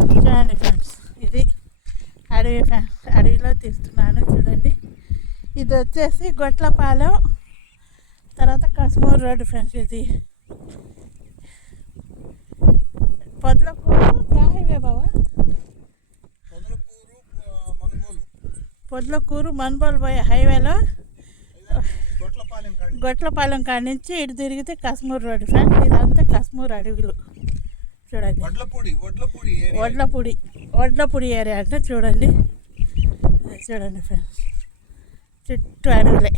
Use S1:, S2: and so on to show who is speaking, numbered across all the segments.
S1: చూడండి ఫ్రెండ్స్. ఇది అడవి అడవిలో తీస్తున్నాను చూడండి. ఇది వచ్చేసి గొట్లపాలెం తర్వాత కశ్మూర్ రోడ్డు ఫ్రెండ్స్ ఇది. పొద్లకూరు హైవే బావా?
S2: పొదలకూరు
S1: మన్బోల్ పోయే హైవేలో
S2: గొట్లపాలెం కాడి
S1: గొట్లపాలెం కాడ నుంచి ఇటు తిరిగితే కశ్మూర్ రోడ్డు ఫ్రెండ్స్. ఇదంతా కశ్మూర్ అడవులు. చూడండి.
S2: వడ్లపూడి వడ్లపూడి ఏరియా.
S1: వడ్లపూడి వడ్లపూడి ఏరియా అంటే చూడండి. చూడండి ఫ్రెండ్స్ చుట్టూ అడవులే.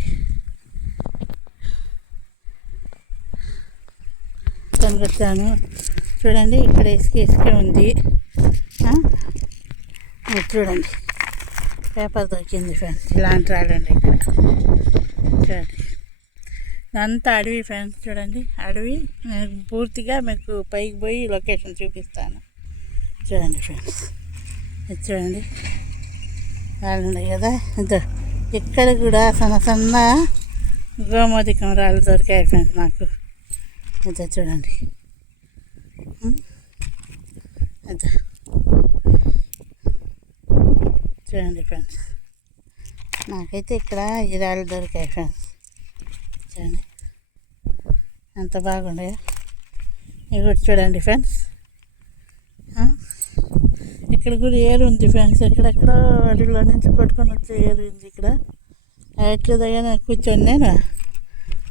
S1: కనుకొచ్చాను చూడండి ఇక్కడ ఇసుక ఇసుక ఉంది. చూడండి. పేపర్ దొరికింది ఫ్రెండ్స్ ఇలాంటి రాడండి ఇక్కడ. చూడండి. ఇదంతా అడవి ఫ్రెండ్స్ చూడండి. అడవి నేను పూర్తిగా మీకు పైకి పోయి లొకేషన్ చూపిస్తాను. చూడండి ఫ్రెండ్స్ ఇది చూడండి. రాళ్ళు ఉన్నాయి కదా. ఇదో ఇక్కడ కూడా సన్న సన్న గోమోదికం రాళ్ళు దొరికాయి ఫ్రెండ్స్ నాకు. ఇదో చూడండి. ఉం? ఇదో. చూడండి ఫ్రెండ్స్ నాకైతే ఇక్కడ ఈ రాళ్ళు దొరికాయి ఫ్రెండ్స్ చూడండి. ఎంత బాగుండే ఇవి కూడా చూడండి ఫ్రెండ్స్. ఇక్కడ కూడా ఏరు ఉంది ఫ్రెండ్స్. ఎక్కడెక్కడో అడవిలో నుంచి కొట్టుకొని వచ్చే ఏరు ఉంది ఇక్కడ. ఎట్ల దగ్గర కూర్చొని నేను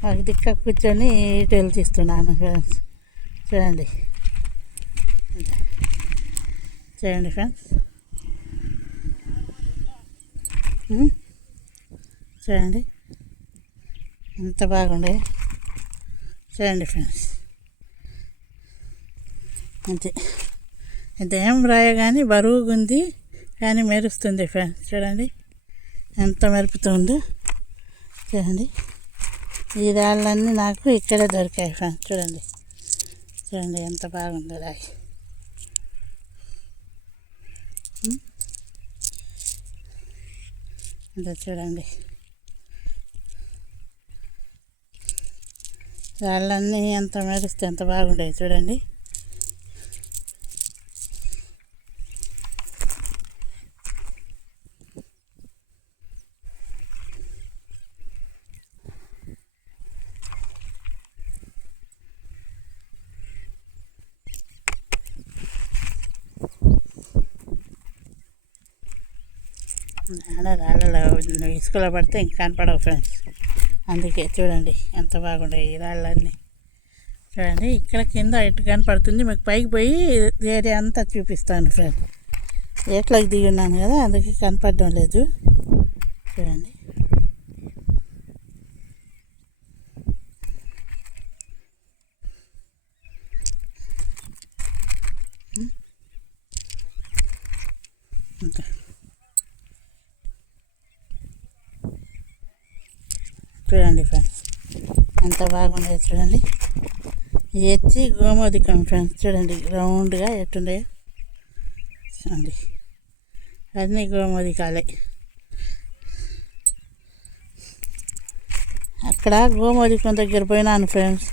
S1: ఒక దిక్క కూర్చొని ఈటెలు తీస్తున్నాను ఫ్రెండ్స్. చూడండి. చూడండి ఫ్రెండ్స్. చూడండి. ఎంత బాగుండే. చూడండి ఫ్రెండ్స్. అంతే. ఇదేం రాయ కానీ బరువుగా ఉంది కానీ మెరుస్తుంది ఫ్రెండ్స్. చూడండి. ఎంత మెరుపుతుందో. చూడండి. ఈ రాళ్ళన్నీ నాకు ఇక్కడే దొరికాయి ఫ్రెండ్స్. చూడండి. చూడండి ఎంత బాగుందో రాయి. అంత చూడండి. రాళ్ళన్నీ ఎంత మెరిస్తే ఎంత బాగుండేవి చూడండి. ఆడ రాళ్ళలో ఇసుకలో పడితే ఇంకా కనపడవు ఫ్రెండ్స్. అందుకే చూడండి ఎంత బాగుండే ఈ రాళ్ళన్నీ. చూడండి ఇక్కడ కింద ఇటు కనపడుతుంది. మీకు పైకి పోయి ఏరియా అంతా చూపిస్తాను ఫ్రెండ్. ఎట్లకి దిగి ఉన్నాను కదా అందుకే కనపడడం లేదు. చూడండి. ఇంకా. చూడండి ఫ్రెండ్స్. ఎంత బాగుండేది చూడండి. ఇది గోమోదికం ఫ్రెండ్స్. చూడండి రౌండ్గా ఎట్టుండే. చూడండి. అన్నీ గోమోదికాలే. అక్కడ గోమోదికం దగ్గర పోయినాను ఫ్రెండ్స్.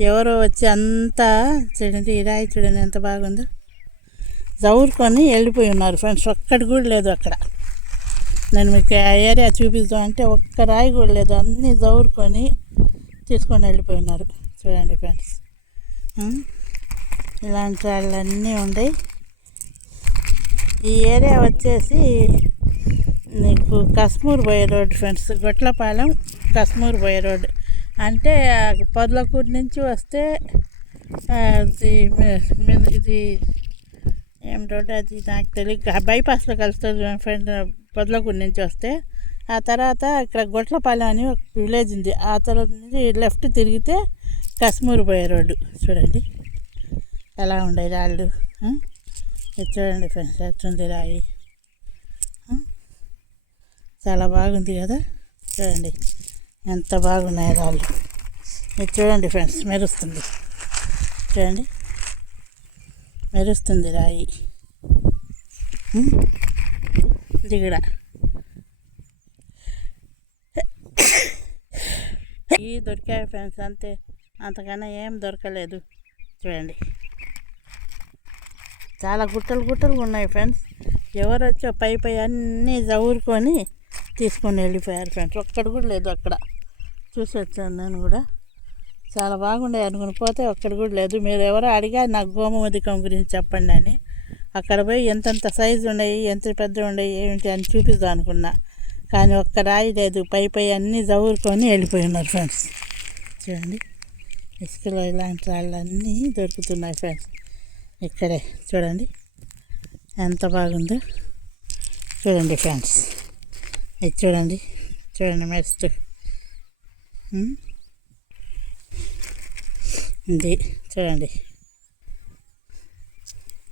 S1: ఎవరో వచ్చి అంతా చూడండి ఇరాయి చూడండి ఎంత బాగుందో. జవురుకొని వెళ్ళిపోయి ఉన్నారు ఫ్రెండ్స్. ఒక్కటి కూడా లేదు అక్కడ. నేను మీకు ఆ ఏరియా చూపిద్దాం అంటే ఒక్క రాయి కూడా లేదు. అన్నీ దౌరుకొని తీసుకొని వెళ్ళిపోయినారు. చూడండి ఫ్రెండ్స్ ఇలాంటి వాళ్ళన్నీ ఉన్నాయి ఈ ఏరియా వచ్చేసి నీకు కశ్మూర్ పోయే రోడ్డు ఫ్రెండ్స్ గొట్లపాలెం కశ్మూర్ పోయే రోడ్ అంటే పొదలకూరు నుంచి వస్తే ఇది ఇది ఏం రోడ్డు అది? నాకు తెలియదు బైపాస్లో కలుస్తుంది ఫ్రెండ్ పొదలకూరు నుంచి వస్తే ఆ తర్వాత ఇక్కడ గొట్లపాలెం అని ఒక విలేజ్ ఉంది. ఆ తర్వాత నుంచి లెఫ్ట్ తిరిగితే కశ్మూర్ పోయే రోడ్డు. చూడండి. ఎలా ఉండే రాళ్ళు? చూడండి ఫ్రెండ్స్ ఎట్లుంది రాయి? చాలా బాగుంది కదా? చూడండి. ఎంత బాగున్నాయి రాళ్ళు. ఇది చూడండి ఫ్రెండ్స్ మెరుస్తుంది. చూడండి. మెరుస్తుంది రాయి. ఉం? ఇది ఈ దొరికాయి ఫ్రెండ్స్ అంతే. అంతకన్నా ఏం దొరకలేదు. చూడండి. చాలా గుట్టలు గుట్టలు ఉన్నాయి ఫ్రెండ్స్. ఎవరు వచ్చో పై పై అన్నీ చవురుకొని తీసుకొని వెళ్ళిపోయారు ఫ్రెండ్స్. ఒక్కడు కూడా లేదు అక్కడ. చూసి వచ్చాను నేను కూడా. చాలా బాగుండే అనుకుని పోతే ఒక్కడు కూడా లేదు. మీరు ఎవరో అడిగా నాకు గోమోదికం గురించి చెప్పండి అని. అక్కడ పోయి ఎంతెంత సైజు ఉన్నాయి ఎంత పెద్ద ఉన్నాయి ఏమిటి అని చూపిద్దాం అనుకున్నా. కానీ ఒక్క రాయి లేదు. పై పై అన్నీ జవురుకొని వెళ్ళిపోయి ఉన్నారు ఫ్రెండ్స్. చూడండి. ఇసుకలో ఇలాంటి రాళ్ళన్నీ దొరుకుతున్నాయి ఫ్రెండ్స్. ఇక్కడే చూడండి. ఎంత బాగుందో. చూడండి ఫ్రెండ్స్. ఇది చూడండి. చూడండి మెస్ట్ ఇది చూడండి.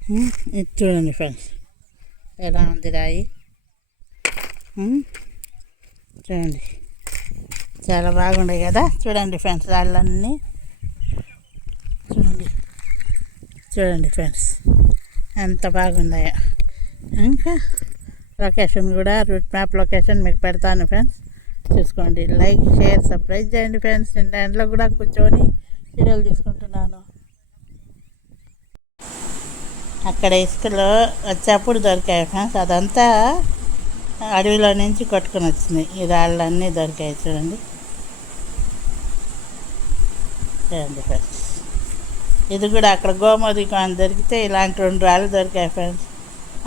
S1: ఇది చూడండి ఫ్రెండ్స్ ఎలా ఉంది రాయి చూడండి చాలా బాగుండే కదా. చూడండి ఫ్రెండ్స్ రాళ్ళన్నీ. చూడండి చూడండి ఫ్రెండ్స్ ఎంత బాగున్నాయో ఇంకా లొకేషన్ కూడా రూట్ మ్యాప్ లొకేషన్ మీకు పెడతాను ఫ్రెండ్స్. చూసుకోండి. లైక్ షేర్ సబ్స్క్రైబ్ చేయండి ఫ్రెండ్స్. నేను దాంట్లో కూడా కూర్చొని వీడియోలు తీసుకుంటున్నాను. అక్కడ ఇసుకలో వచ్చేప్పుడు దొరికాయి ఫ్రెండ్స్ అదంతా అడవిలో నుంచి కొట్టుకొని వచ్చింది. ఈ రాళ్ళన్నీ దొరికాయి చూడండి. చూడండి ఫ్రెండ్స్. ఇది కూడా అక్కడ గోమోది కాని దొరికితే ఇలాంటి రెండు రాళ్ళు దొరికాయి ఫ్రెండ్స్.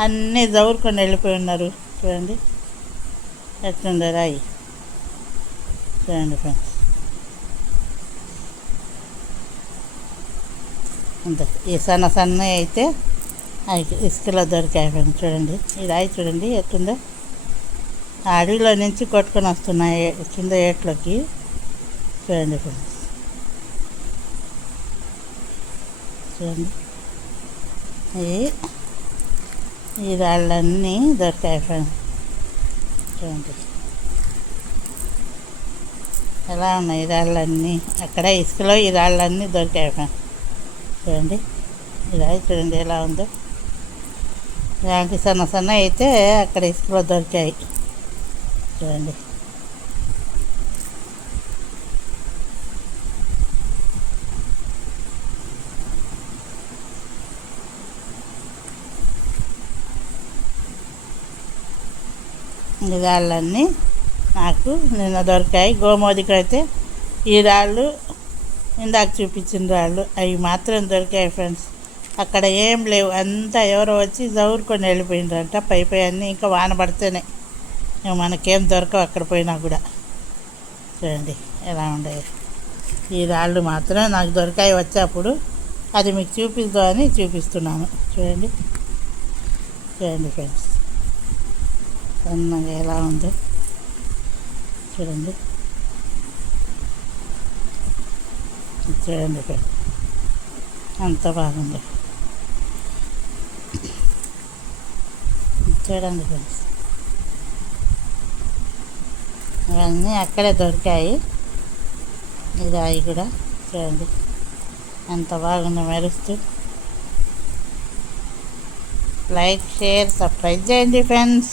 S1: అన్నీ జవురుకొని వెళ్ళిపోయి ఉన్నారు. చూడండి. ఎట్లుండే రాయి. చూడండి ఫ్రెండ్స్. అంత. ఈ సన్న సన్న అయితే ఇసుకలో దొరికాయి ఫ్రెండ్స్ చూడండి. ఈ రాయి చూడండి ఎట్లుందో ఆ అడవిలో నుంచి కొట్టుకొని వస్తున్నాయి కింద ఏట్లోకి. చూడండి ఫ్రెండ్స్. చూడండి. ఈ ఈ రాళ్ళన్నీ దొరికాయి ఫ్రెండ్స్. చూడండి. ఎలా ఉన్నాయి ఈ రాళ్ళన్నీ? అక్కడ ఇసుకలో ఈ రాళ్ళన్నీ దొరికాయి ఫ్రెండ్స్. చూడండి. ఈ రాయి చూడండి ఎలా ఉందో. ఇలాంటి సన్న సన్న అయితే అక్కడ ఇసుకలో దొరికాయి. చూడండి. ఈ రాళ్ళన్నీ నాకు నిన్న దొరికాయి. గోమోదికి అయితే ఈ రాళ్ళు ఇందాక చూపించిన రాళ్ళు. అవి మాత్రం దొరికాయి ఫ్రెండ్స్. అక్కడ ఏం లేవు. అంతా ఎవరో వచ్చి జవురుకొని వెళ్ళిపోయిండ్రంట పై పై అన్నీ ఇంకా వాన పడితేనే. మనకేం దొరకవు అక్కడ పోయినా కూడా. చూడండి ఎలా ఉండేవి ఈ రాళ్ళు మాత్రం నాకు దొరికాయి వచ్చేప్పుడు. అది మీకు చూపిద్దామని చూపిస్తున్నాను. చూడండి. చూడండి ఫ్రెండ్స్. సన్నగా ఎలా ఉందో. చూడండి. చూడండి ఫ్రెండ్స్. అంత బాగుంది. చూడండి ఫ్రెండ్స్ ఇవన్నీ అక్కడే దొరికాయి. ఇది అవి కూడా చూడండి. ఎంత బాగుందో మెరుస్తూ. లైక్ షేర్ సబ్స్క్రైబ్ చేయండి ఫ్రెండ్స్.